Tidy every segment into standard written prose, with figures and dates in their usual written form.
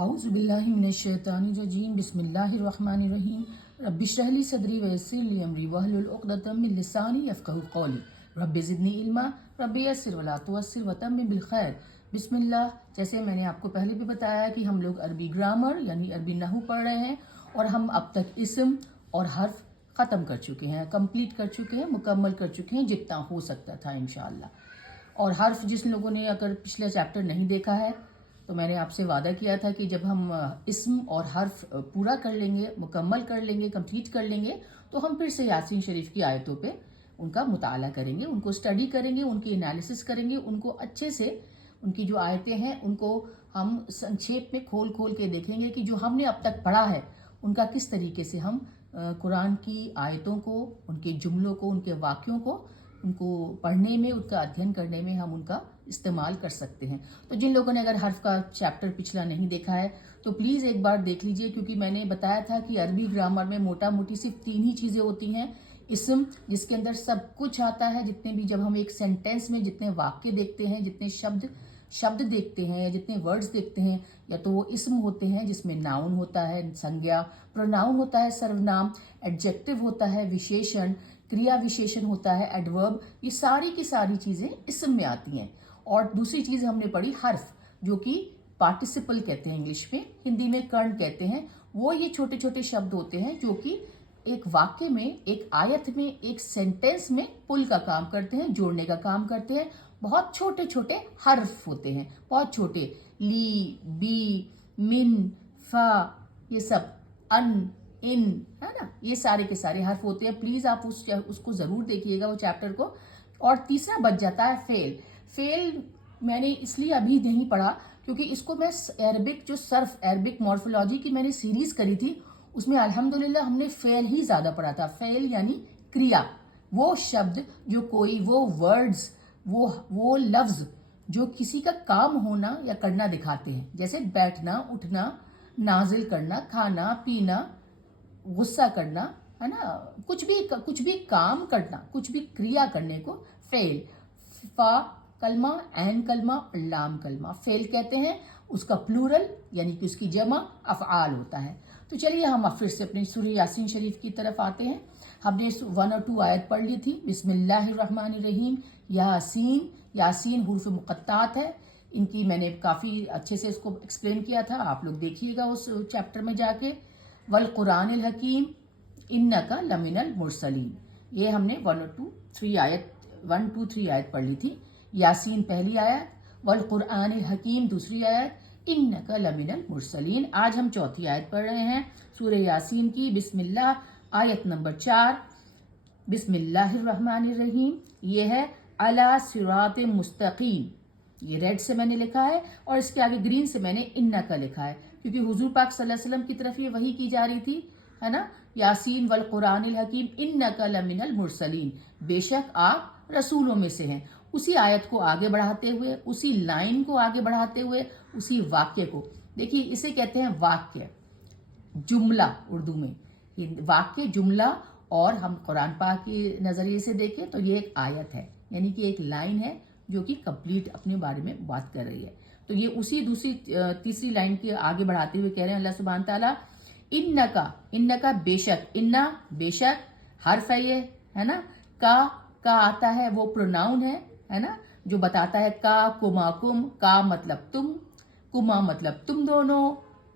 اعوذ باللہ من الشیطان الرجیم بسم اللہ الرحمن الرحیم رب اشرح لی صدری ویسر لی امری واحلل عقدۃ من لسانی یفقہوا قولی رب زدنی علما رب یسر ولا تعسر وتمم بالخیر۔ بسم اللہ۔ جیسے میں نے آپ کو پہلے بھی بتایا کہ ہم لوگ عربی گرامر یعنی عربی نحو پڑھ رہے ہیں اور ہم اب تک اسم اور حرف ختم کر چکے ہیں، کمپلیٹ کر چکے ہیں، مکمل کر چکے ہیں جتنا ہو سکتا تھا انشاءاللہ۔ اور حرف جس لوگوں نے اگر پچھلا چیپٹر نہیں دیکھا ہے تو میں نے آپ سے وعدہ کیا تھا کہ جب ہم اسم اور حرف پورا کر لیں گے، مکمل کر لیں گے، کمپلیٹ کر لیں گے تو ہم پھر سے یاسین شریف کی آیتوں پہ ان کا مطالعہ کریں گے، ان کو اسٹڈی کریں گے، ان کی انالیسس کریں گے، ان کو اچھے سے ان کی جو آیتیں ہیں ان کو ہم سنکھیپ میں کھول کھول کے دیکھیں گے کہ جو ہم نے اب تک پڑھا ہے ان کا کس طریقے سے ہم قرآن کی آیتوں کو، ان کے جملوں کو، ان کے واقعوں کو، ان کو پڑھنے میں، ان کا ادھین کرنے میں ہم ان کا استعمال کر سکتے ہیں۔ تو جن لوگوں نے اگر حرف کا چیپٹر پچھلا نہیں دیکھا ہے تو پلیز ایک بار دیکھ لیجئے، کیونکہ میں نے بتایا تھا کہ عربی گرامر میں موٹا موٹی صرف 3 ہی چیزیں ہوتی ہیں۔ اسم جس کے اندر سب کچھ آتا ہے، جتنے بھی جب ہم ایک سینٹینس میں جتنے واقع دیکھتے ہیں، جتنے شبد دیکھتے ہیں یا جتنے ورڈز دیکھتے ہیں، یا تو وہ اسم ہوتے ہیں جس میں ناؤن ہوتا ہے، سنگیا، پروناؤن ہوتا ہے سرونام، ایڈجیکٹو ہوتا ہے وشیشن، کریا وشیشن ہوتا ہے ایڈورب، یہ ساری کی ساری چیزیں اسم میں آتی ہیں۔ اور دوسری چیز ہم نے پڑھی حرف، جو کہ پارٹیسپل کہتے ہیں انگلش میں، ہندی میں کرن کہتے ہیں۔ وہ یہ چھوٹے چھوٹے شبد ہوتے ہیں جو کہ ایک واقعے میں، ایک آیت میں، ایک سینٹینس میں پل کا کام کرتے ہیں، جوڑنے کا کام کرتے ہیں۔ بہت چھوٹے چھوٹے حرف ہوتے ہیں، بہت چھوٹے، لی، بی، من، فا، یہ سب، ان، ہے نا، یہ سارے کے سارے حرف ہوتے ہیں۔ پلیز آپ اس کو ضرور دیکھیے گا، وہ چیپٹر کو۔ اور تیسرا بچ جاتا ہے فعل۔ فعل میں نے اس لیے ابھی نہیں پڑھا کیونکہ اس کو میں عربک جو صرف عربک مورفولوجی کی میں نے سیریز کری تھی، اس میں الحمدللہ ہم نے فعل ہی زیادہ پڑھا تھا۔ فعل یعنی کریا، وہ شبد جو کوئی، وہ ورڈز، وہ لفظ جو کسی کا کام ہونا یا کرنا دکھاتے ہیں، جیسے بیٹھنا، اٹھنا، نازل کرنا، کھانا، پینا، غصہ کرنا، ہے نا، کچھ بھی کام کرنا، کچھ بھی کریا کرنے کو فعل۔ فا کلمہ، عین کلمہ، لام کلمہ فعل کہتے ہیں۔ اس کا پلورل یعنی کہ اس کی جمع افعال ہوتا ہے۔ تو چلیے ہم اب پھر سے اپنی سورہ یاسین شریف کی طرف آتے ہیں۔ ہم نے 1 اور 2 آیت پڑھ لی تھی۔ بسم اللہ الرحمن الرحیم، یاسین۔ یاسین حروف مقطعات ہے، ان کی میں نے کافی اچھے سے اس کو ایکسپلین کیا تھا، آپ لوگ دیکھیے گا اس چیپٹر میں جا کے۔ والقرآن الحکیم انک لمن المرسلین، یہ ہم نے 1 2 3 آیت پڑھ لی تھی۔ یاسین پہلی آیت، والقرآن الحکیم دوسری آیت، انک لمن المرسلین۔ آج ہم چوتھی آیت پڑھ رہے ہیں سورہ یاسین کی۔ بسم اللہ، آیت نمبر 4۔ بسم اللہ الرحمن الرحیم، یہ ہے علی صراط مستقیم، یہ ریڈ سے میں نے لکھا ہے اور اس کے آگے گرین سے میں نے انکا لکھا ہے، کیونکہ حضور پاک صلی اللہ علیہ وسلم کی طرف یہ وحی کی جا رہی تھی، ہے نا۔ یاسین والقرآن الحکیم انکا لمن المرسلین، بے شک آپ رسولوں میں سے ہیں۔ اسی آیت کو آگے بڑھاتے ہوئے، اسی لائن کو آگے بڑھاتے ہوئے، اسی واقعے کو دیکھیے، اسے کہتے ہیں واقعہ، جملہ اردو میں، واقعہ، جملہ۔ اور ہم قرآن پاک کے نظریے سے دیکھیں تو یہ ایک آیت ہے، یعنی کہ ایک لائن ہے جو کہ کمپلیٹ اپنے بارے میں بات کر رہی ہے۔ تو یہ اسی تیسری لائن کے آگے بڑھاتے ہوئے کہہ رہے ہیں اللہ سبحانہ تعالیٰ، انکا بے شک، انا بے شک حرف ہے یہ، ہے نا۔ کا آتا ہے، وہ پروناؤن ہے نا، جو بتاتا ہے کما کم، کا مطلب تم، کما مطلب تم دونوں،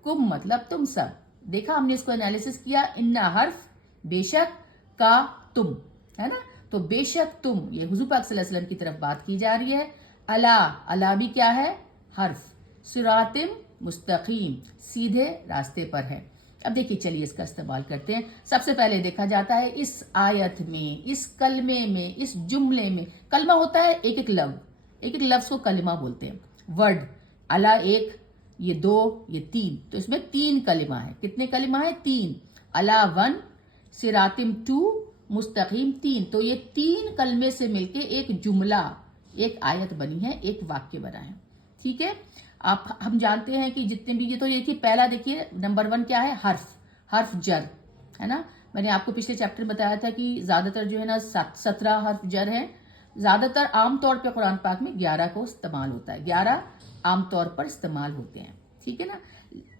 کم مطلب تم سب۔ دیکھا ہم نے اس کو انالیسس کیا، انا حرف، بے شک، کا تم، ہے نا۔ تو بے شک تم، یہ حضور پاک صلی اللہ علیہ وسلم کی طرف بات کی جا رہی ہے۔ الا بھی کیا ہے؟ حرف۔ صراطم مستقیم، سیدھے راستے پر ہے۔ اب دیکھیے، چلیے اس کا استعمال کرتے ہیں۔ سب سے پہلے دیکھا جاتا ہے اس آیت میں، اس کلمے میں، اس جملے میں، کلمہ ہوتا ہے ایک ایک لفظ کو کلمہ بولتے ہیں، ورڈ۔ الا ایک، یہ 2، یہ 3، تو اس میں 3 کلمہ ہے۔ کتنے کلمہ ہے؟ 3۔ الا 1، صراطم 2، مستقیم 3۔ تو یہ 3 کلمے سے مل کے ایک جملہ، ایک آیت بنی ہے، ایک واقعہ بنا ہے، ٹھیک ہے۔ ہم جانتے ہیں کہ جتنے بھی، یہ تو دیکھیے پہلا، دیکھیے نمبر 1 کیا ہے؟ حرف جر، ہے نا۔ میں نے آپ کو پچھلے چیپٹر میں بتایا تھا کہ زیادہ تر جو ہے نا 17 حرف جر ہیں، زیادہ تر عام طور پہ قرآن پاک میں 11 کو استعمال ہوتا ہے، 11 عام طور پر استعمال ہوتے ہیں، ٹھیک ہے نا۔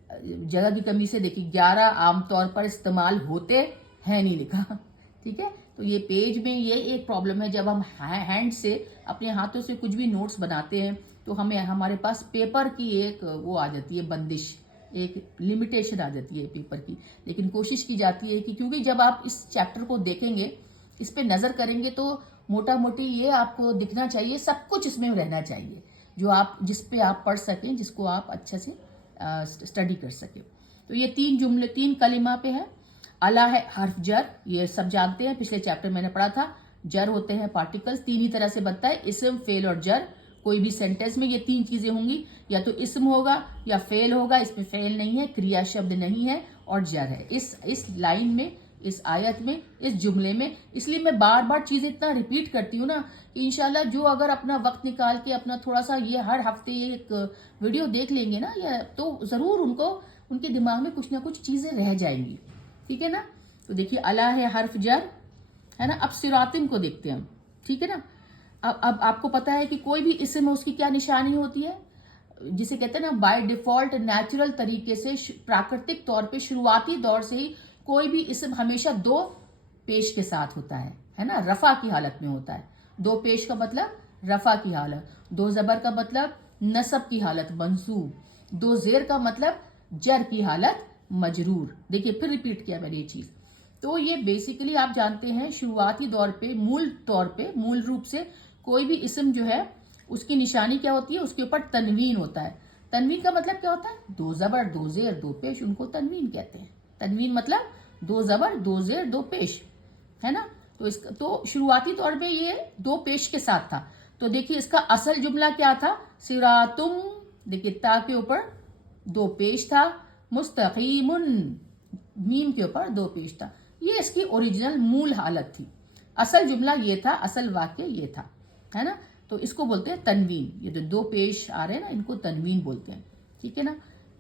जगह की कमी से देखिए 11 आमतौर पर इस्तेमाल होते हैं नहीं लिखा, ठीक है। तो ये पेज में ये एक प्रॉब्लम है, जब हम हैंड से अपने हाथों से कुछ भी नोट्स बनाते हैं तो हमें हमारे पास पेपर की एक वो आ जाती है बंदिश, एक लिमिटेशन आ जाती है पेपर की। लेकिन कोशिश की जाती है कि क्योंकि जब आप इस चैप्टर को देखेंगे, इस पे नज़र करेंगे तो मोटा मोटी ये आपको दिखना चाहिए, सब कुछ इसमें रहना चाहिए जो आप जिस पे आप पढ़ सकें, जिसको आप अच्छे से स्टडी कर सकें। तो ये 3 जुमले 3 कलिमा पे है। अला है हर्फ जर, ये सब जानते हैं, पिछले चैप्टर मैंने पढ़ा था। जर होते हैं पार्टिकल्स, 3 ही तरह से बनता है, इस्म, फेल और जर। कोई भी सेंटेंस में ये 3 चीजें होंगी, या तो इस्म होगा या फेल होगा, इसमें फेल नहीं है, क्रिया शब्द नहीं है, और जर है इस लाइन में, इस आयत में, इस जुमले में। इसलिए मैं बार बार चीजें इतना रिपीट करती हूँ ना कि इंशाल्लाह जो अगर अपना वक्त निकाल के अपना थोड़ा सा ये हर हफ्ते एक वीडियो देख लेंगे ना, या तो जरूर उनको उनके दिमाग में कुछ ना कुछ चीजें रह जाएंगी, ठीक है ना। तो देखिए अला है हर्फ जर, है ना। अब सिरातिम को देखते हैं हम, ठीक है ना। अब आपको पता है कि कोई भी इसम में उसकी क्या निशानी होती है, जिसे कहते हैं ना बाय डिफॉल्ट नेचुरल तरीके से, प्राकृतिक तौर पे शुरुआती दौर से ही कोई भी इसम हमेशा 2 पेश के साथ होता है ना, रफा की हालत में होता है। 2 पेश का मतलब रफा की हालत, 2 जबर का मतलब नसब की हालत मंसूब, 2 जेर का मतलब जर की हालत मजरूर। देखिए फिर रिपीट किया मैंने ये चीज। तो ये बेसिकली आप जानते हैं शुरुआती दौर पे मूल रूप से कोई भी इसम जो है उसकी निशानी क्या होती है, उसके ऊपर तनवीन होता है। तनवीन का मतलब क्या होता है, 2 जबर 2 जेर 2 पेश, उनको तनवीन कहते हैं। तनवीन मतलब 2 जबर 2 जेर 2 पेश, है ना। तो इसका तो शुरुआती तौर पे ये 2 पेश के साथ था। तो देखिए इसका असल जुमला क्या था, सिरातुम, देखिए ता के ऊपर 2 पेश था, मुस्तकीमुन, मीम के ऊपर 2 पेश था। ये इसकी ओरिजिनल मूल हालत थी, असल जुमला ये था, असल वाक्य ये था, है ना। तो इसको बोलते हैं तनवीन। ये जो 2 पेश आ रहे हैं ना, इनको तनवीन बोलते हैं, ठीक है ना।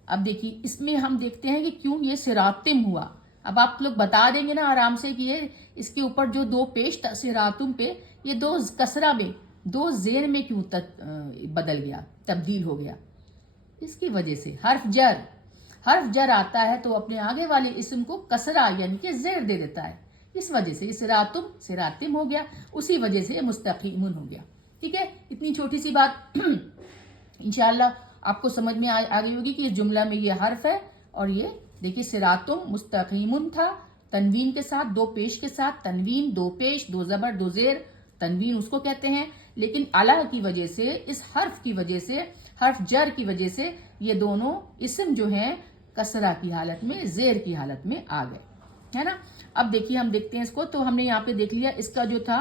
अब देखिए इसमें हम देखते हैं कि क्यों ये सिरातिम हुआ। अब आप लोग बता देंगे ना आराम से कि ये इसके ऊपर जो 2 पेश था सिरातुम पे, ये 2 कसरा में 2 जेर में क्यों बदल गया, तब्दील हो गया। इसकी वजह से हर्फ जर आता है तो अपने आगे वाले इसम को कसरा यानी कि जेर दे देता है। इस वजह से सिरातिम हो गया, उसी वजह से मुस्तकीमुन हो गया, ठीक है। इतनी छोटी सी बात इंशाअल्लाह आपको समझ में आ गई होगी कि इस जुमला में ये हर्फ है, और ये देखिए सिरातुम मुस्तकीमुन था, तनवीन के साथ 2 पेश के साथ, तनवीन 2 पेश 2 जबर 2 जेर, तनवीन उसको कहते हैं। लेकिन अला की वजह से, इस हर्फ की वजह से, हर्फ जर की वजह से ये दोनों इसम जो हैं कसरा की हालत में, जेर की हालत में आ गए, है ना। अब देखिए हम देखते हैं इसको। तो हमने यहाँ पे देख लिया इसका जो था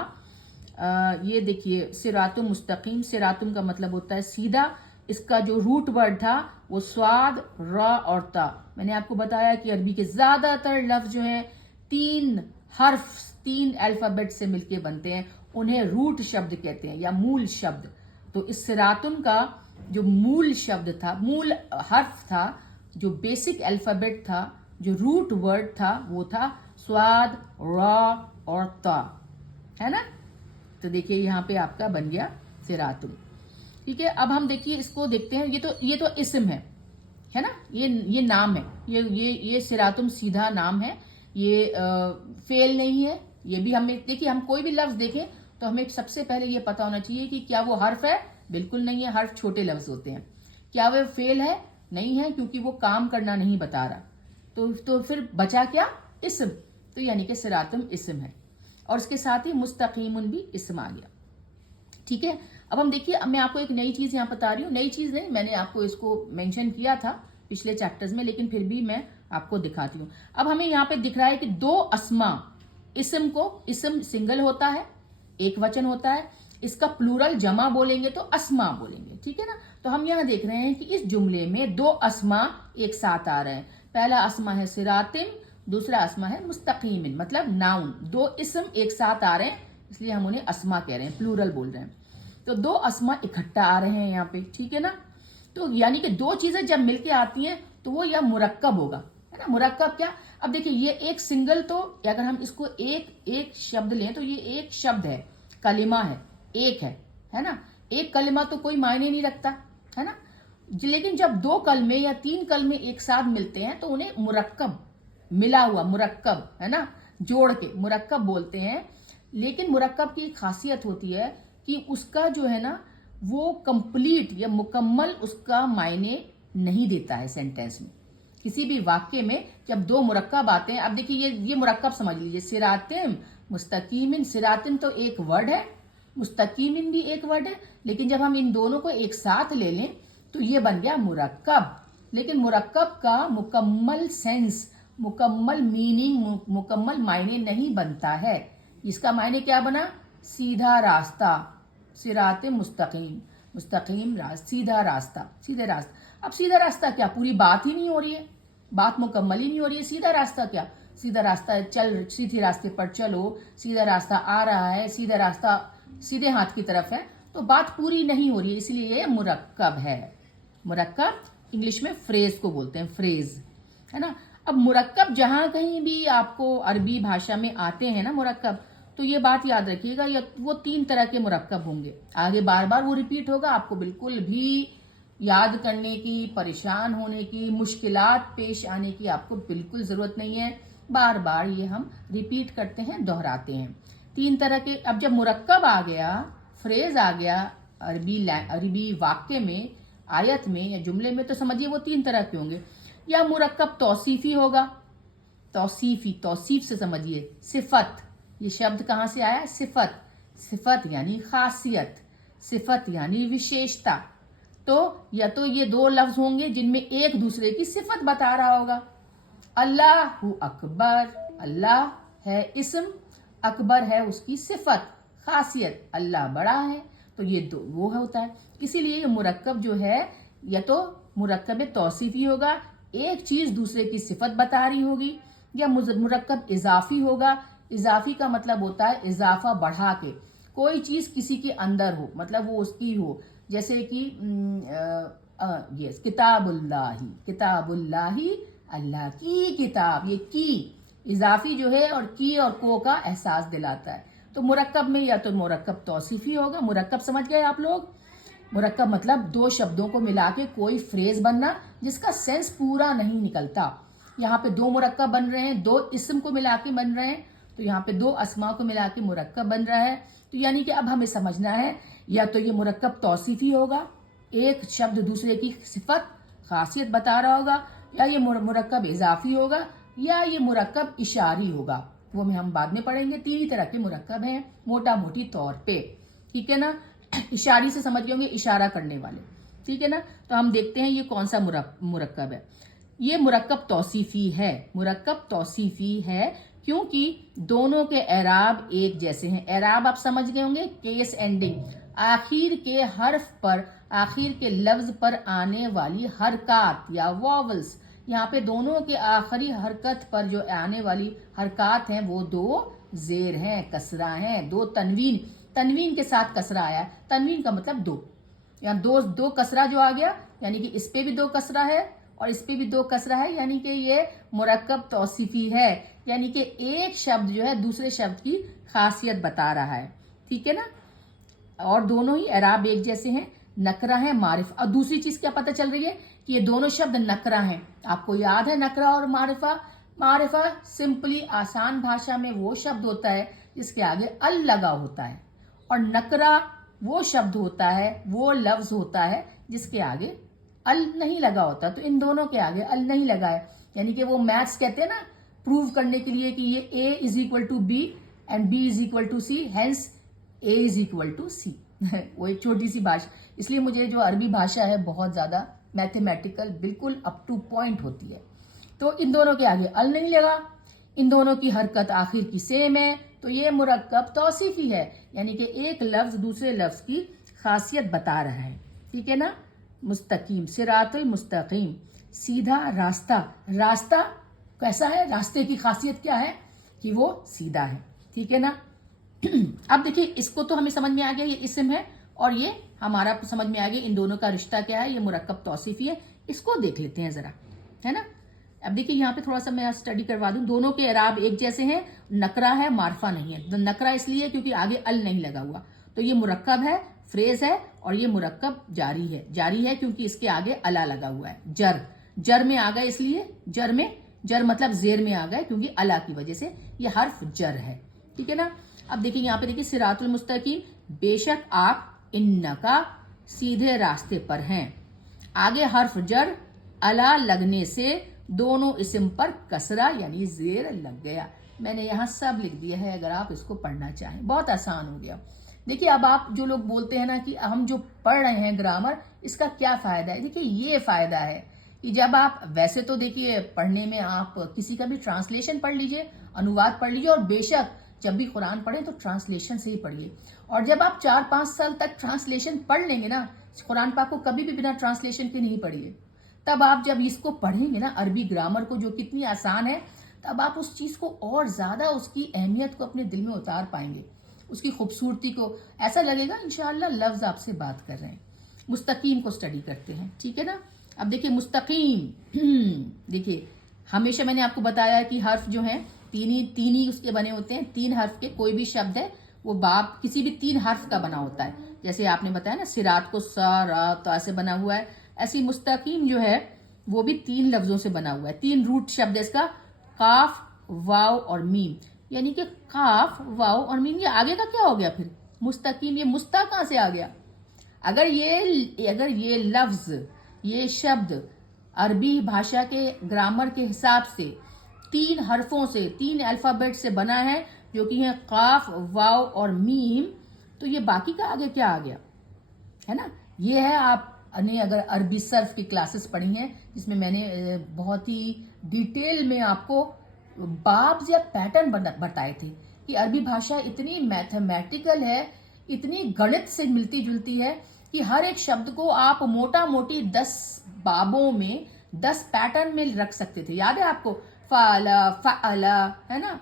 ये देखिए सिरातुम मुस्तकीम, सिरातुम का मतलब होता है सीधा। इसका जो रूट वर्ड था वो स्वाद, रा और ता। मैंने आपको बताया कि अरबी के ज्यादातर लफ्ज जो हैं 3 हर्फ 3 अल्फाबेट से मिलके बनते हैं, उन्हें रूट शब्द कहते हैं या मूल शब्द। तो इस सिरातुम का जो मूल शब्द था, मूल हर्फ था, जो बेसिक अल्फाबेट था, जो रूट वर्ड था, वो था स्वाद, रा और ता, है ना। तो देखिए यहाँ पे आपका बन गया सिरातुम, ठीक है। अब हम देखिए इसको देखते हैं। ये तो इस्म है ना, ये नाम है, ये सिरातुम सीधा नाम है, ये फेल नहीं है। ये भी हमें देखिए, हम कोई भी लफ्ज देखें तो हमें सबसे पहले ये पता होना चाहिए कि क्या वो हर्फ है, बिल्कुल नहीं है, हर्फ छोटे लफ्ज होते हैं। क्या वो फेल है, नहीं है, क्योंकि वो काम करना नहीं बता रहा। तो फिर बचा क्या, इस्म। तो यानी कि सिरातुम इस्म है, और इसके साथ ही मुस्तकीमुन भी इस्म आ गया, ठीक है। अब हम देखिए, अब मैं आपको एक नई चीज यहाँ बता रही हूँ, नई चीज नहीं, मैंने आपको इसको मेंशन किया था पिछले चैप्टर्स में, लेकिन फिर भी मैं आपको दिखाती हूँ। अब हमें यहाँ पे दिख रहा है कि 2 अस्मा, इस्म सिंगल होता है, एक वचन होता है, इसका प्लूरल जमा बोलेंगे तो अस्मा बोलेंगे, ठीक है ना। तो हम यहाँ देख रहे हैं कि इस जुमले में 2 अस्मा एक साथ आ रहे हैं। पहला अस्मा है सिरातिम, दूसरा अस्मा है मुस्तकीमिन, मतलब नाउन। 2 इस्म एक साथ आ रहे हैं, इसलिए हम उन्हें अस्मा कह रहे हैं, प्लूरल बोल रहे हैं। तो 2 अस्मा इकट्ठा आ रहे हैं यहाँ पे, ठीक है ना। तो यानी कि 2 चीजें जब मिलके आती हैं तो वो यह मुरक्कब होगा, है ना। मुरक्कब क्या, अब देखिए ये एक सिंगल, तो अगर हम इसको एक शब्द लें तो ये एक शब्द है, कलिमा है, एक है ना। एक कलिमा तो कोई मायने नहीं रखता, है ना। लेकिन जब दो कलमे या तीन कलमे एक साथ मिलते हैं तो उन्हें मुरक्कब, मिला हुआ मुरक्कब, है ना, जोड़ के मुरक्कब बोलते हैं। लेकिन मुरक्कब की एक खासियत होती है कि उसका जो है ना वो कंप्लीट या मुकम्मल उसका मायने नहीं देता है सेंटेंस में। किसी भी वाक्य में जब दो मुरक्कब आते हैं, अब देखिए ये मुरक्कब समझ लीजिए, सिरातिम मुस्तकीमिन, सिरातिम तो एक वर्ड है, मुस्तकीमिन भी एक वर्ड है, लेकिन जब हम इन दोनों को एक साथ ले लें तो ये बन गया मुरक्कब। लेकिन मुरक्कब का मुकम्मल सेंस, मुकम्मल मीनिंग, मुकम्मल मायने नहीं बनता है। इसका मायने क्या बना? सीधा रास्ता, सिरात मुस्तकीम, मुस्तकीम सीधा रास्ता, सीधा रास्ता। अब सीधा रास्ता क्या? पूरी बात ही नहीं हो रही है, बात मुकम्मल ही नहीं हो रही है। सीधा रास्ता क्या? सीधा रास्ता चल, सीधे रास्ते पर चलो, सीधा रास्ता आ रहा है, सीधा रास्ता सीधे हाथ की तरफ है, तो बात पूरी नहीं हो रही है, इसलिए ये मुरक्कब है। मुरक्कब इंग्लिश में फ्रेज को बोलते हैं, फ्रेज, है ना। अब मुरक्कब जहां कहीं भी आपको अरबी भाषा में आते हैं ना मुरक्कब, तो ये बात याद रखिएगा, वो तीन तरह के मुरक्कब होंगे। आगे बार बार वो रिपीट होगा, आपको बिल्कुल भी याद करने की, परेशान होने की, मुश्किलात पेश आने की आपको बिल्कुल जरूरत नहीं है। बार बार ये हम रिपीट करते हैं, दोहराते हैं। तीन तरह के। अब जब मुरक्कब आ गया, फ्रेज आ गया अरबी वाक्य में, आयत में या जुमले में, तो समझिए वो तीन तरह के होंगे। या मुरक्कब तौसीफी होगा, तौसीफी, तौसीफ से समझिए, सिफत, ये शब्द कहाँ से आया? सिफत, सिफत यानी खासियत, सिफत यानी विशेषता। तो या तो ये दो लफ्ज होंगे जिनमें एक दूसरे की सिफत बता रहा होगा। अल्लाहु अकबर, अल्लाह है इस्म, अकबर है उसकी सिफत, खासियत, अल्लाह बड़ा है, तो ये दो वो होता है। इसीलिए ये मुरक्कब जो है या तो मुरक्कब तौसीफी होगा, एक चीज दूसरे की सिफत बता रही होगी, या मुरक्कब इजाफी होगा। इजाफी का मतलब होता है इजाफा बढ़ा के, कोई चीज किसी के अंदर हो, मतलब वो उसकी हो। जैसे कि यस, किताबुल्लाही, किताबुल्लाही, अल्लाह की किताब, ये की इजाफी जो है और की और को का एहसास दिलाता है। तो मुरक्कब में या तो मुरक्कब तौसीफी होगा, मुरक्कब समझ गए आप लोग? मुरक्कब मतलब दो शब्दों को मिला के कोई फ्रेज बनना जिसका सेंस पूरा नहीं निकलता। यहाँ पे दो मुरक्कब बन रहे हैं, दो इस्म को मिला के बन रहे हैं, तो यहाँ पे दो अस्मा को मिला के मुरक्कब बन रहा है। तो यानी कि अब हमें समझना है, या तो ये मुरक्कब तौसीफी होगा, एक शब्द दूसरे की सिफत खासियत बता रहा होगा, या ये मुरक्कब इजाफी होगा, या ये मुरक्कब इशारी होगा। वो हम बाद में पढ़ेंगे। तीन ही तरह के मुरक्कब हैं मोटा मोटी तौर पे, ठीक है ना। इशारी से समझ होंगे, इशारा करने वाले, ठीक है ना। तो हम देखते हैं ये कौन सा मुरक्कब है। ये मुरक्कब तौसीफी है, मुरक्कब तौसीफी है क्योंकि दोनों के एराब एक जैसे हैं। एराब आप समझ गए होंगे, केस एंडिंग, आखिर के हर्फ पर, आखिर के लफ्ज पर आने वाली हरकत या वॉवल्स। यहाँ पे दोनों के आखिरी हरकत पर जो आने वाली हरकत हैं वो दो जेर हैं, कसरा हैं, दो तनवीन, तनवीन के साथ कसरा आया। तनवीन का मतलब दो, यहाँ दो कसरा जो आ गया, यानी कि इस पे भी दो कसरा है और इस पे भी दो कसरा है, यानी कि ये मुरक्कब तौसीफी है। यानी कि एक शब्द जो है दूसरे शब्द की खासियत बता रहा है, ठीक है ना। और दोनों ही एराब एक जैसे हैं, नकरा है, मारिफ। और दूसरी चीज क्या पता चल रही है कि ये दोनों शब्द नकरा हैं। आपको याद है नकरा और मारिफा? मारिफा सिंपली आसान भाषा में वो शब्द होता है जिसके आगे अल लगा होता है, और नकरा वो शब्द होता है, वो लफ्ज होता है जिसके आगे अल नहीं लगा होता। तो इन दोनों के आगे अल नहीं लगा है, यानी कि वो मैथ्स कहते हैं ना, प्रूव करने के लिए कि ये A is equal to B and B is equal to C, hence A is equal to C. वो एक छोटी सी भाषा, इसलिए मुझे जो अरबी भाषा है बहुत ज्यादा मैथमेटिकल, बिल्कुल अप टू पॉइंट होती है। तो इन दोनों के आगे अल नहीं लगा, इन दोनों की हरकत आखिर की सेम है, तो ये मुरक्कब तौसीफी है, यानी कि एक लफ्ज दूसरे लफ्ज की खासियत बता रहा है, ठीक है ना। मुस्तकीम, सिरातुल मुस्तकीम, सीधा रास्ता। रास्ता कैसा है? रास्ते की खासियत क्या है कि वो सीधा है, ठीक है ना। अब देखिए, इसको तो हमें समझ में आ गया, ये इस्म है और ये हमारा समझ में आ गया इन दोनों का रिश्ता क्या है, ये मुरक्कब तौसीफी है। इसको देख लेते हैं जरा, है ना। अब देखिए यहाँ पे थोड़ा सा मैं स्टडी करवा दूं। दोनों के एराब एक जैसे हैं, नकरा है, मारफा नहीं है। नकरा इसलिए क्योंकि आगे अल नहीं लगा हुआ, तो ये मुरक्कब है, फ्रेज है और ये मुरक्कब जारी है क्योंकि इसके आगे अला लगा हुआ है। जर में आ गए, इसलिए जर मतलब जेर में आ गए क्योंकि अला की वजह से ये हर्फ जर है, ठीक है ना। अब देखिए यहाँ पे देखिए सिरातुल मुस्तकीम, बेशक आप इन्नका सीधे रास्ते पर हैं। आगे हर्फ जर अला लगने से दोनों इस्म पर कसरा यानी जेर लग गया। मैंने यहाँ सब लिख दिया है, अगर आप इसको पढ़ना चाहें, बहुत आसान हो गया। देखिए अब आप जो लोग बोलते हैं ना कि हम जो पढ़ रहे हैं ग्रामर, इसका क्या फायदा है, देखिए ये फायदा है कि जब आप वैसे तो देखिए पढ़ने में आप किसी का भी ट्रांसलेशन पढ़ लीजिए, अनुवाद पढ़ लीजिए, और बेशक जब भी कुरान पढ़ें तो ट्रांसलेशन से ही पढ़िए। और जब आप 4-5 साल तक ट्रांसलेशन पढ़ लेंगे ना, कुरान पाक को कभी भी बिना ट्रांसलेशन के नहीं पढ़िए। तब आप जब इसको पढ़ेंगे ना, अरबी ग्रामर को जो कितनी आसान है, तब आप उस चीज को और ज्यादा उसकी अहमियत को अपने दिल में उतार पाएंगे, उसकी खूबसूरती को। ऐसा लगेगा इंशाअल्लाह लफ्ज आपसे बात कर रहे हैं। मुस्तकीम को स्टडी करते हैं, ठीक है ना। अब देखिए मुस्तकीम, देखिए हमेशा मैंने आपको बताया कि हर्फ जो है तीन ही उसके बने होते हैं। 3 हर्फ के कोई भी शब्द है वो बाब किसी भी 3 हर्फ का बना होता है। जैसे आपने बताया ना सिरात को सा रा तो ऐसे बना हुआ है, ऐसी मुस्तकीम जो है वो भी 3 लफ्जों से बना हुआ है। 3 रूट शब्द है इसका, काफ, वाव और मीम। यानी कि काफ, वाव और मीम, ये आगे का क्या हो गया फिर, मुस्तकीम। ये मुस्ता कहां से आ गया? अगर ये लफ्ज, ये शब्द अरबी भाषा के ग्रामर के हिसाब से 3 हरफों से, 3 अल्फाबेट से बना है, जो कि है काफ, वाव और मीम, तो ये बाकी का आगे क्या आ गया, है ना। ये है, आपने अगर अरबी सर्फ की क्लासेस पढ़ी हैं जिसमें मैंने बहुत ही डिटेल में आपको बाब्स या पैटर्न बताए थे कि अरबी भाषा इतनी मैथमेटिकल है, इतनी गणित से मिलती जुलती है कि हर एक शब्द को आप मोटा मोटी 10 बाबों में, 10 पैटर्न में रख सकते थे। याद है आपको, फाला, फाला, है ना,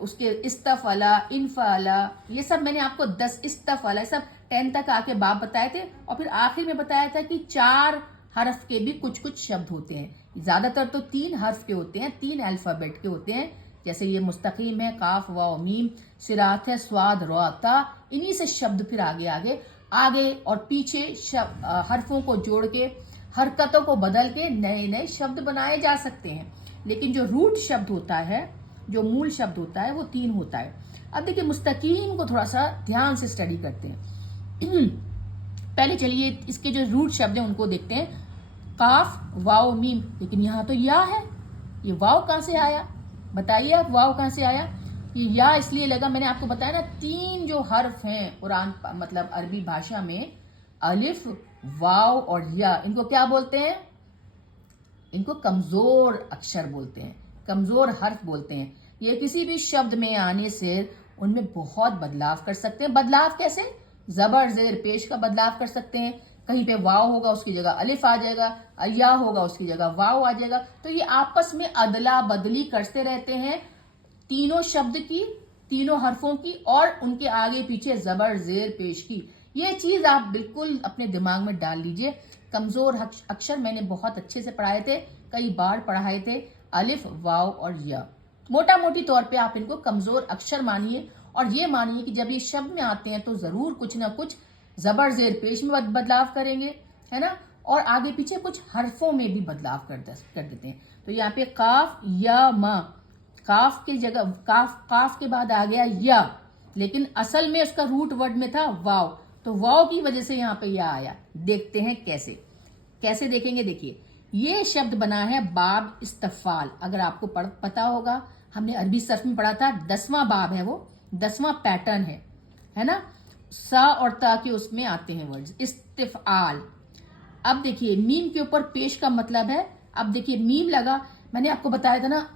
उसके इस्तफला, इनफाला, ये सब मैंने आपको 10 इस्तफला सब 10 तक आके बाब बताए थे। और फिर आखिर में बताया था कि 4 हर्फ के भी कुछ कुछ शब्द होते हैं, ज्यादातर तो 3 हर्फ के होते हैं, 3 अल्फाबेट के होते हैं। जैसे ये मुस्तकीम है, काफ, वाव, मीम, सिरात है, स्वाद, रोता, इन्हीं से शब्द फिर आगे और पीछे हरफों को जोड़ के, हरकतों को बदल के नए नए शब्द बनाए जा सकते हैं। लेकिन जो रूट शब्द होता है, जो मूल शब्द होता है, वो 3 होता है। अब देखिए मुस्तकीम को थोड़ा सा ध्यान से स्टडी करते हैं। पहले चलिए इसके जो रूट शब्द हैं उनको देखते हैं, काफ, वाव, मीम। लेकिन यहाँ तो या है, ये वाव कहाँ से आया, बताइए आप, वाव कहाँ से आया? ये या इसलिए लगा, मैंने आपको बताया ना 3 जो हर्फ हैं कुरान मतलब अरबी भाषा में, अलिफ, वाव और या, इनको क्या बोलते हैं? इनको कमजोर अक्षर बोलते हैं, कमजोर हर्फ बोलते हैं। ये किसी भी शब्द में आने से उनमें बहुत बदलाव कर सकते हैं। बदलाव कैसे? जबर जेर पेश का बदलाव कर सकते हैं। कहीं पे वाव होगा उसकी जगह अलिफ आ जाएगा, या होगा उसकी जगह वाव आ जाएगा। तो ये आपस में अदला बदली करते रहते हैं, तीनों शब्द की, तीनों हरफों की, और उनके आगे पीछे जबर जेर पेश की। ये चीज आप बिल्कुल अपने दिमाग में डाल लीजिए। कमजोर अक्षर मैंने बहुत अच्छे से पढ़ाए थे, कई बार पढ़ाए थे, अलिफ, वाव और या। मोटा मोटी तौर पे आप इनको कमजोर अक्षर मानिए, और ये मानिए कि जब ये शब्द में आते हैं तो जरूर कुछ ना कुछ जबर जेर पेश में बदलाव करेंगे, है ना, और आगे पीछे कुछ हरफों में भी बदलाव कर देते हैं। तो यहाँ पे काफ, या, मा, काफ की जगह काफ के बाद आ गया या, लेकिन असल में उसका रूट वर्ड में था वाव, तो वाव की वजह से यहाँ पे या आया। देखते हैं कैसे देखेंगे। देखिए ये शब्द बना है बाब इस्तफाल। अगर आपको पता होगा, हमने अरबी सर्फ में पढ़ा था, 10वां बाब है वो, 10वां पैटर्न है ना। सा और ता के उसमें आते हैं वर्ड्स, इस्तिफआल। अब देखिए मीम के ऊपर पेश का मतलब है। अब देखिए मीम लगा, मैंने आपको बताया था ना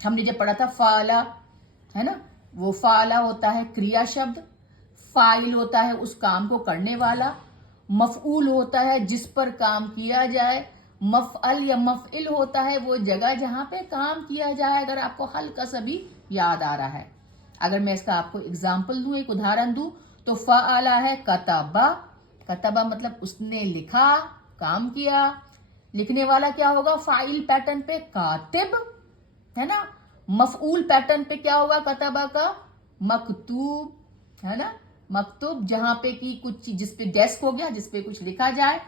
हमने जब पढ़ा था फाला, है ना, वो फाला होता है क्रिया शब्द, फाइल होता है उस काम को करने वाला, मफऊल होता है जिस पर काम किया जाए, मफअल या मफइल होता है वो जगह जहां पे काम किया जाए। अगर आपको हल्का सा भी याद आ रहा है, अगर मैं इसका आपको एग्जाम्पल दूं, एक उदाहरण दूं, तो फ़अला है कतबा, कतबा मतलब उसने लिखा, काम किया। लिखने वाला क्या होगा फाइल पैटर्न पे, कातिब, है ना। मफऊल पैटर्न पे क्या होगा कतबा का, मकतूब, है ना। मकतूब जहां पे की कुछ चीज, जिस पे डेस्क हो गया, जिस पे कुछ लिखा जाए।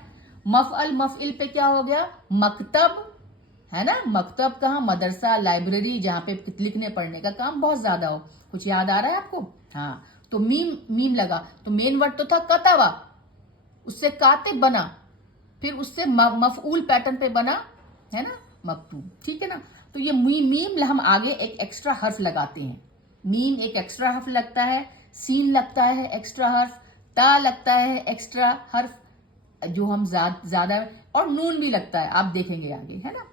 मफअल, मफइल पे क्या हो गया, मकतब, है ना। मकतब कहाँ, मदरसा, लाइब्रेरी, जहाँ पे लिखने पढ़ने का काम बहुत ज्यादा हो। कुछ याद आ रहा है आपको? हाँ, तो मीम, मीम लगा तो मेन वर्ड तो था कतवा, उससे कातिब बना, फिर उससे मफऊल पैटर्न पे बना, है ना, मकतूब। ठीक है ना। तो ये मीम हम आगे एक एक्स्ट्रा हर्फ लगाते हैं। मीम एक एक्स्ट्रा हर्फ लगता है, सीन लगता है एक्स्ट्रा हर्फ, ता लगता है एक्स्ट्रा हर्फ जो हम ज्यादा, और नून भी लगता है, आप देखेंगे आगे, है ना।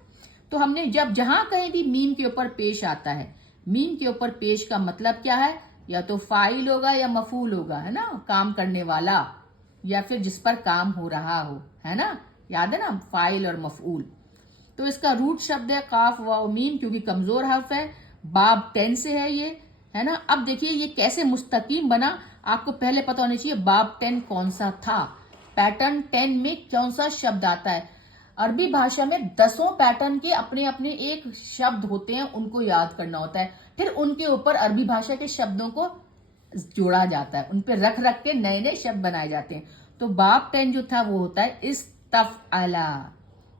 तो हमने जब जहां कहीं भी मीम के ऊपर पेश आता है, मीम के ऊपर पेश का मतलब क्या है, या तो फाइल होगा या मफूल होगा, है ना, काम करने वाला, या फिर जिस पर काम हो रहा हो, है ना। याद है ना, फाइल और मफूल। तो इसका रूट शब्द है काफ वाव मीम, क्योंकि कमजोर हर्फ है, बाब 10 से है ये, है ना। अब देखिए ये कैसे मुस्तकीम बना, आपको पहले पता होना चाहिए बाब 10 कौन सा था, पैटर्न 10 में कौन सा शब्द आता है। अरबी भाषा में 10 पैटर्न के अपने अपने एक शब्द होते हैं, उनको याद करना होता है, फिर उनके ऊपर अरबी भाषा के शब्दों को जोड़ा जाता है, उन पे रख रख के नए नए शब्द बनाए जाते हैं। तो बाब 10 जो था वो होता है इस्तफअला।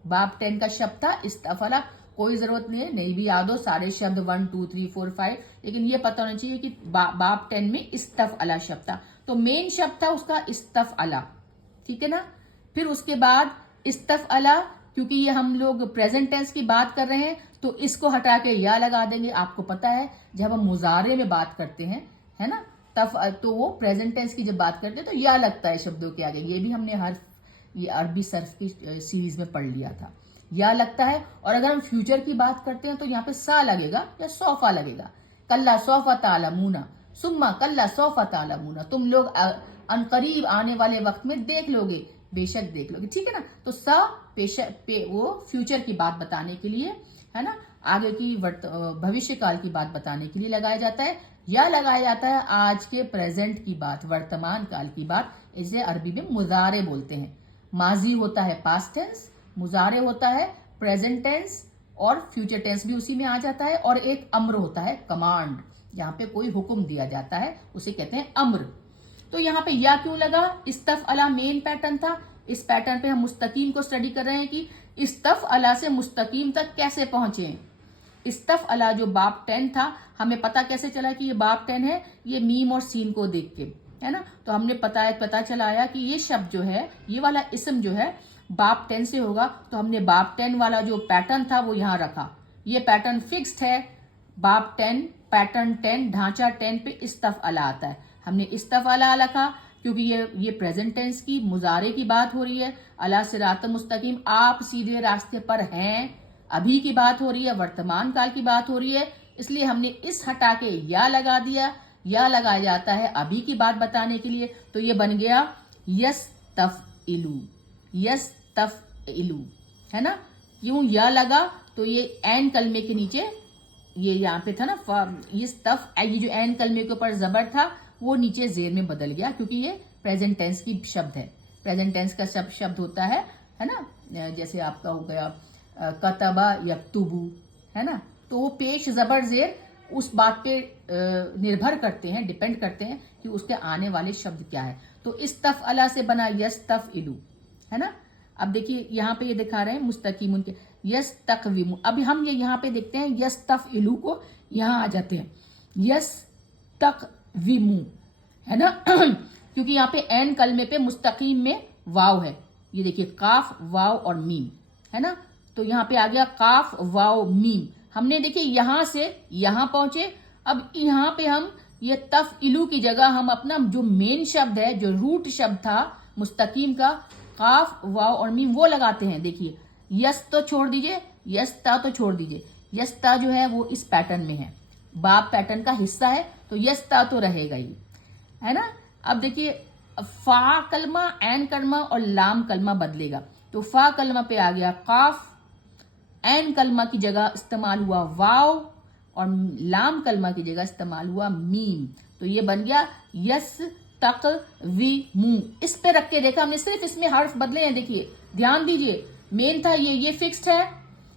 बाब 10 का शब्द था इस्तफअला। कोई जरूरत नहीं है, नहीं भी याद हो सारे शब्द 1 2 3 4 5, लेकिन ये पता होना चाहिए कि बाब 10 में इस्तफअला शब्द था। तो मेन शब्द था उसका इस्तफअला, ठीक है ना। फिर उसके बाद इस्तफअला, क्योंकि ये हम लोग प्रेजेंट टेंस की बात कर रहे हैं, तो इसको हटा के या लगा देंगे। आपको पता है जब हम मुजारे में बात करते हैं, है ना, तब तो वो प्रेजेंट टेंस की जब बात करते हैं तो या लगता है शब्दों के आगे। ये भी हमने ये अरबी सर्फ की सीरीज में पढ़ लिया था, या लगता है। और अगर हम फ्यूचर की बात करते हैं तो यहाँ पे सा लगेगा या सौफा लगेगा। कल्ला सौफा तालमूना, सुम्मा कल्ला सौफा तालमूना, तुम लोग अनकरीब आने वाले वक्त में देख लोगे, बेशक देख लोगे, ठीक है ना। तो सा वो फ्यूचर की बात बताने के लिए, है ना, आगे की भविष्य काल की बात बताने के लिए लगाया जाता है। या लगाया जाता है आज के प्रेजेंट की बात, वर्तमान काल की बात, इसे अरबी में मुजारे बोलते हैं। माजी होता है पास्ट टेंस, मुजारे होता है प्रेजेंट टेंस, और फ्यूचर टेंस भी उसी में आ जाता है। और एक अम्र होता है कमांड, यहाँ पे कोई हुक्म दिया जाता है, उसे कहते हैं अम्र। तो यहाँ पे या क्यों लगा, इस्तफअला मेन पैटर्न था। इस पैटर्न पे हम मुस्तकीम को स्टडी कर रहे हैं कि इस्तफअला से मुस्तकीम तक कैसे पहुंचे। इस्तफअला जो बाब 10 था, हमें पता कैसे चला कि ये बाब 10 है, ये मीम और सीन को देख के, है ना। तो हमने पता चलाया कि ये शब्द जो है, ये वाला इसम जो है बाब 10 से होगा। तो हमने बाब 10 वाला जो पैटर्न था वो यहाँ रखा। ये पैटर्न फिक्स्ड है, बाब 10 पैटर्न 10 ढांचा 10 पे इस्तफअला आता है। हमने इस्तफअला लिखा क्योंकि ये प्रेजेंट टेंस की मुजारे की बात हो रही है। अला सिरात मुस्तकीम, आप सीधे रास्ते पर हैं, अभी की बात हो रही है, वर्तमान काल की बात हो रही है, इसलिए हमने इस हटा के या लगा दिया। या लगाया जाता है अभी की बात बताने के लिए। तो ये बन गया यस्तफइलू, यस्तफइलू, है ना। क्यों या लगा, तो ये एन कलमे के नीचे, ये यहाँ पे था ना ये जो एन कलमे के ऊपर जबर था वो नीचे जेर में बदल गया, क्योंकि ये प्रेजेंट टेंस की शब्द है। प्रेजेंट टेंस का शब्द होता है ना, जैसे आपका हो गया कतबा यक्तुबु, है ना। तो वो पेश जबर जेर उस बात पे निर्भर करते हैं, डिपेंड करते हैं कि उसके आने वाले शब्द क्या है। तो इस्तफअला से बना यस्तफइलू, है ना। अब देखिए यहाँ पे ये दिखा रहे हैं मुस्तकीम उनके यस्तकविमु। अभी हम ये यहाँ पे देखते हैं यस्तफइलू को, यहाँ आ जाते हैं यस्तकविमु, है ना क्योंकि यहाँ पे एन कलमे पे मुस्तकीम में वाव है। ये देखिए काफ वाव और मीम, है ना। तो यहाँ पे आ गया काफ वाव मीम। हमने देखिए यहां से यहां पहुंचे। अब यहाँ पे हम ये तफइलू की जगह हम अपना जो मेन शब्द है, जो रूट शब्द था मुस्तकीम का, काफ वाव और मीम, वो लगाते हैं। देखिए यस तो छोड़ दीजिए, यस्ता तो छोड़ दीजिए, यस्ता जो है वो इस पैटर्न में है, बाब पैटर्न का हिस्सा है, तो यस्ता तो रहेगा ही, है ना। अब देखिए फा कलमा, एन कलमा और लाम कलमा बदलेगा। तो फा कलमा पे आ गया काफ, एन कलमा की जगह इस्तेमाल हुआ वाव, और लाम कलमा की जगह इस्तेमाल हुआ मीम। तो ये बन गया यस तक वी मू। इस पे रख के देखा हमने, सिर्फ इसमें हर्फ बदले हैं। देखिए ध्यान दीजिए, मेन था ये फिक्स्ड है,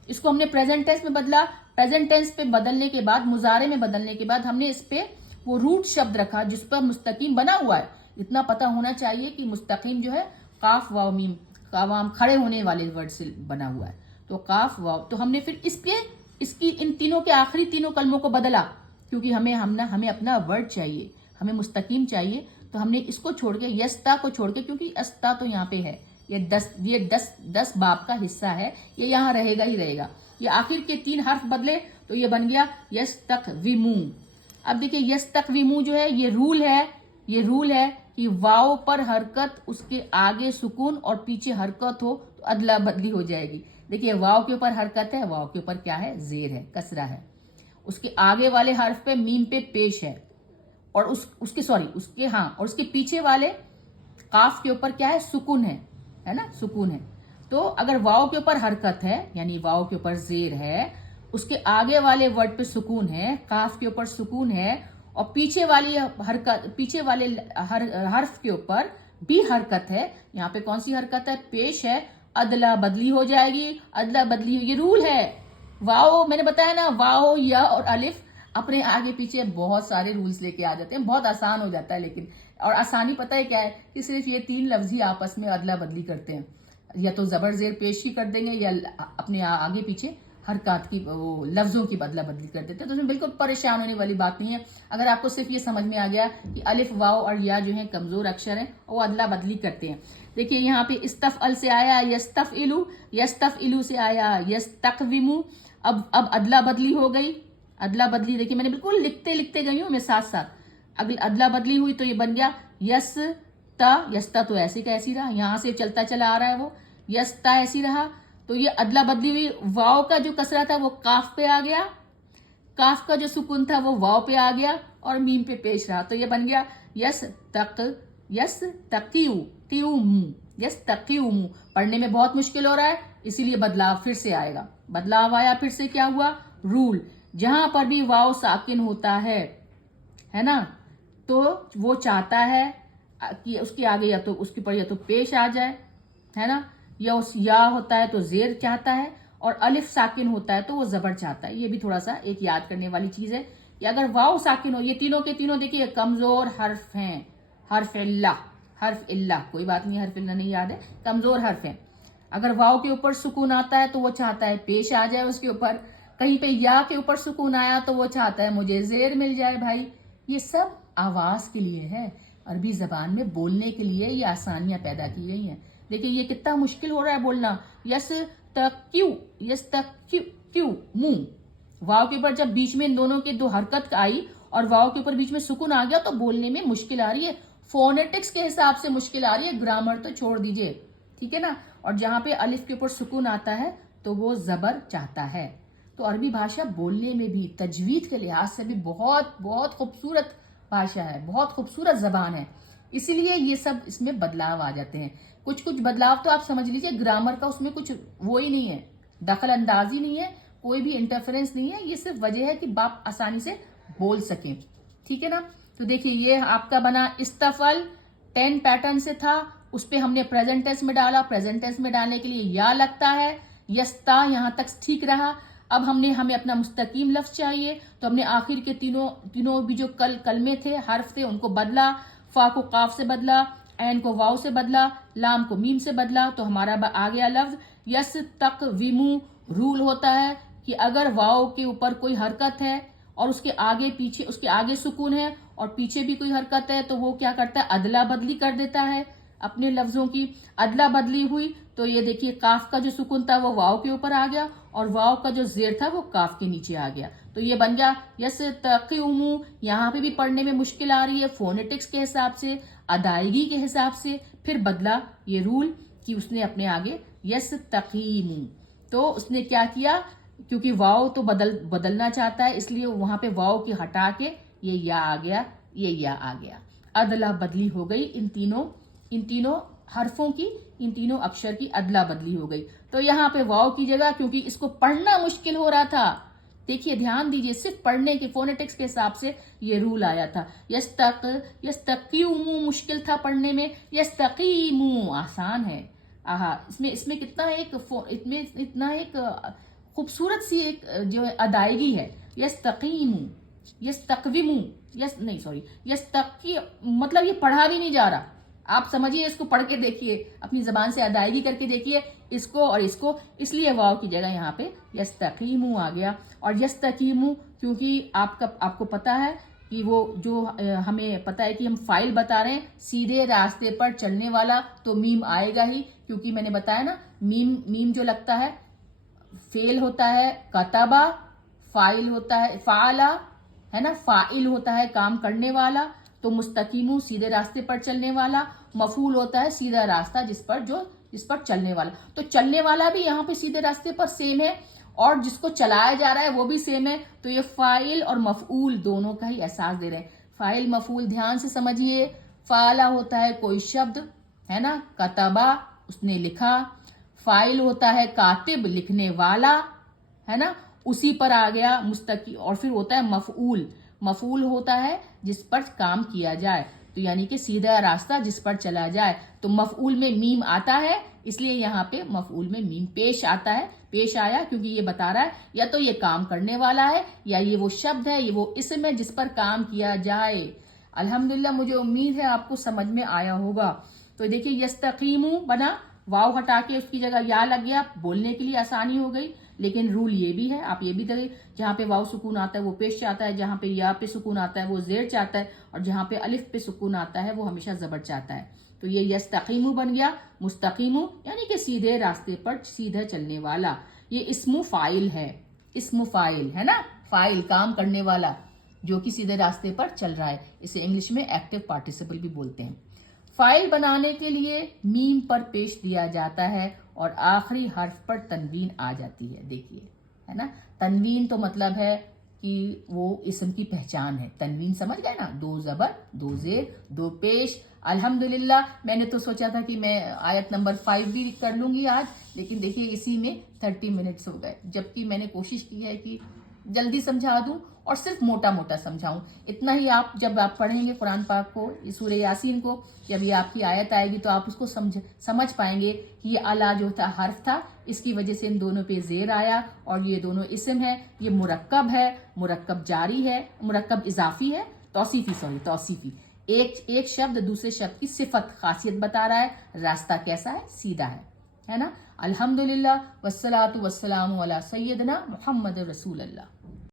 इसको हमने प्रेजेंट टेंस में बदला। प्रेजेंट टेंस पे बदलने के बाद, मुजारे में बदलने के बाद हमने इस पे वो रूट शब्द रखा जिस पर मुस्तकीम बना हुआ है। اتنا پتہ ہونا چاہیے کہ مستقیم جو ہے قاف واو میم قوام کھڑے ہونے والے ورڈ سے بنا ہوا ہے. تو قاف واو، تو ہم نے پھر اس کی ان تینوں کے آخری تینوں کلموں کو بدلا، کیونکہ ہمیں اپنا ورڈ چاہیے، ہمیں مستقیم چاہیے. تو ہم نے اس کو چھوڑ کے یستا کو چھوڑ کے، کیونکہ استا تو یہاں پہ ہے، یہ 10 باب کا حصہ ہے، یہ یہاں رہے گا ہی رہے گا. یہ آخر کے 3 حرف بدلے تو یہ بن گیا یستقویمو. اب دیکھیں یستقویمو جو ہے یہ رول ہے کہ واو پر حرکت، اس کے آگے سکون اور پیچھے حرکت ہو تو ادلا بدلی ہو جائے گی. دیکھیے واو کے اوپر حرکت ہے، واو کے اوپر کیا ہے؟ زیر ہے، کسرہ ہے. اس کے آگے والے حرف پہ میم پہ پیش ہے، اور اس کے پیچھے والے قاف کے اوپر کیا ہے؟ سکون ہے نا، سکون ہے. تو اگر واو کے اوپر حرکت ہے، یعنی واو کے اوپر زیر ہے، اس کے آگے والے ورڈ پہ سکون ہے، قاف کے اوپر سکون ہے، اور پیچھے والے حرف کے اوپر بھی حرکت ہے. یہاں پہ کون سی حرکت ہے؟ پیش ہے، ادلا بدلی ہو جائے گی. ادلا بدلی، یہ رول ہے. واو میں نے بتایا نا، واو یا اور الف اپنے آگے پیچھے بہت سارے رولز لے کے آ جاتے ہیں، بہت آسان ہو جاتا ہے. لیکن اور آسانی پتہ ہے کیا ہے؟ کہ صرف یہ 3 لفظ ہی آپس میں ادلا بدلی کرتے ہیں، یا تو زبر زیر پیش ہی کر دیں گے، یا اپنے آگے پیچھے حرکات کی لفظوں کی بدلا بدلی کر دیتے ہیں. تو اس میں بالکل پریشان ہونے والی بات نہیں ہے. اگر آپ کو صرف یہ سمجھ میں آ گیا کہ الف واو اور یا جو ہیں کمزور اکشر ہیں، وہ ادلا بدلی کرتے ہیں. دیکھیے یہاں پہ استفعل سے آیا یستفعلو سے آیا یستقویمو. اب ادلا بدلی ہو گئی. ادلا بدلی دیکھیے میں نے بالکل لکھتے گئی ہوں میں ساتھ ادلا بدلی ہوئی تو یہ بن گیا یستا تو ایسے کا ایسی رہا، یہاں سے چلتا چلا آ رہا ہے، وہ یستا ایسی رہا. تو یہ ادلا بدلی ہوئی، واو کا جو کسرہ تھا وہ قاف پہ آ گیا، قاف کا جو سکون تھا وہ واو پہ آ گیا، اور میم پہ پیش رہا. تو یہ بن گیا یستقیومو. پڑھنے میں بہت مشکل ہو رہا ہے، اسی لیے بدلاؤ پھر سے آئے گا. بدلاؤ آیا، پھر سے کیا ہوا؟ رول. جہاں پر بھی واو ساکن ہوتا ہے نا، تو وہ چاہتا ہے کہ اس کے آگے یا تو پیش آ جائے، ہے نا، یا ہوتا ہے تو زیر چاہتا ہے، اور الف ساکن ہوتا ہے تو وہ زبر چاہتا ہے. یہ بھی تھوڑا سا ایک یاد کرنے والی چیز ہے کہ اگر واو ساکن ہو، یہ تینوں کے تینوں دیکھیے کمزور حرف ہیں. حرف اللہ کوئی بات نہیں، حرف اللہ نہیں یاد ہے، کمزور حرف ہیں. اگر واو کے اوپر سکون آتا ہے تو وہ چاہتا ہے پیش آ جائے اس کے اوپر. کہیں پہ یا کے اوپر سکون آیا تو وہ چاہتا ہے مجھے زیر مل جائے. بھائی یہ سب آواز کے لیے ہے، عربی زبان میں بولنے کے لیے یہ آسانیاں پیدا کی گئی ہیں. دیکھیں یہ کتنا مشکل ہو رہا ہے بولنا. یستقیومو، واو کے اوپر جب بیچ میں ان دونوں کے 2 حرکت آئی اور واو کے اوپر بیچ میں سکون آ گیا تو بولنے میں مشکل آ رہی ہے. فونیٹکس کے حساب سے مشکل آ رہی ہے، گرامر تو چھوڑ دیجئے، ٹھیک ہے نا. اور جہاں پہ الف کے اوپر سکون آتا ہے تو وہ زبر چاہتا ہے. تو عربی بھاشا بولنے میں بھی، تجوید کے لحاظ سے بھی بہت بہت خوبصورت بھاشا ہے، بہت خوبصورت زبان ہے. اسی لیے یہ سب اس میں بدلاؤ آ جاتے ہیں. کچھ بدلاؤ تو آپ سمجھ لیجئے گرامر کا اس میں کچھ وہی نہیں ہے، دخل اندازی نہیں ہے، کوئی بھی انٹرفیرنس نہیں ہے. یہ صرف وجہ ہے کہ باپ آسانی سے بول سکیں، ٹھیک ہے نا. تو دیکھیے یہ آپ کا بنا استفعل 10 پیٹرن سے تھا، اس پہ ہم نے پریزنٹ ٹینس میں ڈالا. پریزنٹ ٹینس میں ڈالنے کے لیے یا لگتا ہے، یستا یہاں تک ٹھیک رہا. اب ہمیں اپنا مستقیم لفظ چاہیے، تو ہم نے آخر کے تینوں بھی جو کلمے تھے، حرف تھے، ان کو بدلا. فا کو قاف سے بدلا، عین کو واو سے بدلا، لام کو میم سے بدلا. تو ہمارا آ گیا لفظ یستقویمو. رول ہوتا ہے کہ اگر واو کے اوپر کوئی حرکت ہے اور اس کے آگے سکون ہے اور پیچھے بھی کوئی حرکت ہے تو وہ کیا کرتا ہے؟ ادلا بدلی کر دیتا ہے اپنے لفظوں کی. ادلا بدلی ہوئی تو یہ دیکھیے قاف کا جو سکون تھا وہ واو کے اوپر آ گیا، اور واو کا جو زیر تھا وہ قاف کے نیچے آ گیا. تو یہ بن گیا یستقیومو. یہاں پہ بھی پڑھنے میں مشکل آ رہی ہے، فونیٹکس کے حساب سے، ادائیگی کے حساب سے. پھر بدلا یہ رول کہ اس نے اپنے آگے یستقیمو. تو اس نے کیا کیا؟ کیونکہ واو تو بدلنا چاہتا ہے، اس لیے وہاں پہ واو کی ہٹا کے یہ یا آ گیا، یہ یا آ گیا. ادلا بدلی ہو گئی ان تینوں حرفوں کی، ان تینوں اکشر کی ادلا بدلی ہو گئی. تو یہاں پہ واو کی جگہ، کیونکہ اس کو پڑھنا مشکل ہو رہا تھا، دیکھیے دھیان دیجئے، صرف پڑھنے کے فونیٹکس کے حساب سے یہ رول آیا تھا. یستقیمو مشکل تھا پڑھنے میں، یستقیمو آسان ہے. اس میں اتنا ایک خوبصورت سی ایک جو ہے ادائیگی ہے. یستقیمو यस्तक़विमु, नहीं सॉरी, यस्तक़ी मतलब ये पढ़ा भी नहीं जा रहा। आप समझिए, इसको पढ़ के देखिए, अपनी जबान से अदायगी करके देखिए इसको और इसको। इसलिए वाव की जगह यहाँ पे यस्तक़ीमु आ गया। और यस्तक़ीमु क्योंकि आपको पता है कि वो जो हमें पता है कि हम फाइल बता रहे हैं, सीधे रास्ते पर चलने वाला, तो मीम आएगा ही, क्योंकि मैंने बताया ना मीम जो लगता है फेल होता है कतबा, फाइल होता है फाला, है ना, फाइल होता है काम करने वाला, तो मुस्तकीमु सीधे रास्ते पर चलने वाला, मफूल होता है सीधा रास्ता जिस पर चलने वाला। तो चलने वाला भी यहाँ पे सीधे रास्ते पर सेम है और जिसको चलाया जा रहा है वो भी सेम है। तो ये फाइल और मफूल दोनों का ही एहसास दे रहे हैं। फाइल मफूल ध्यान से समझिए। फाला होता है कोई शब्द, है ना, कतबा उसने लिखा, फाइल होता है कातिब लिखने वाला, है ना, उसी पर आ गया मुस्तकी। और फिर होता है मफऊल, मफूल होता है जिस पर काम किया जाए, तो यानी कि सीधा रास्ता जिस पर चला जाए। तो मफऊल में मीम आता है, इसलिए यहाँ पे मफऊल में मीम पेश आता है, पेश आया, क्योंकि ये बता रहा है या तो ये काम करने वाला है या ये वो शब्द है, ये वो इसम है जिस पर काम किया जाए। अल्हम्दुलिल्लाह, मुझे उम्मीद है आपको समझ में आया होगा। तो देखिए यस्तकीमु बना, वाव हटा के उसकी जगह या लग गया, बोलने के लिए आसानी हो गई। लेकिन रूल ये भी है, आप ये भी देखें, जहाँ पे वाव सुकून आता है वो पेश चाहता है, जहाँ पे या पे सुकून आता है वो जेर चाहता है, और जहाँ पे अलिफ पे सुकून आता है वो हमेशा जबर चाहता है। तो ये यस्तकीमु बन गया मुस्तकीमु, यानी कि सीधे रास्ते पर सीधा चलने वाला। ये इस्मु फाइल है, इस्मु फाइल है ना, फाइल काम करने वाला जो कि सीधे रास्ते पर चल रहा है। इसे इंग्लिश में एक्टिव पार्टिसिपल भी बोलते हैं। फाइल बनाने के लिए मीम पर पेश दिया जाता है और आखिरी हर्फ पर तनवीन आ जाती है। देखिए, है ना, तनवीन तो मतलब है कि वो इस्म की पहचान है। तनवीन समझ गए ना, दो जबर, दो जेर, दो पेश। अल्हम्दुलिल्लाह, मैंने तो सोचा था कि मैं आयत नंबर 5 भी कर लूंगी आज, लेकिन देखिए इसी में 30 मिनट्स हो गए, जबकि मैंने कोशिश की है कि जल्दी समझा दूं और सिर्फ मोटा मोटा समझाऊं। इतना ही आप जब आप पढ़ेंगे कुरान पाक को, सूरह यासीन को, जब ये आपकी आयत आएगी तो आप उसको समझ पाएंगे कि ये अला जो था हर्फ था, इसकी वजह से इन दोनों पे जेर आया, और ये दोनों इस्म है, ये मुरक्कब है, मुरक्कब जारी है, मुरक्कब इजाफी है, तौसीफी। एक शब्द दूसरे शब्द की सिफत खासियत बता रहा है, रास्ता कैसा है, सीधा है ना। अल्हम्दुलिल्लाह, वस्सलातु वस्सलामु अला सय्यदना मुहम्मद रसूलुल्लाह।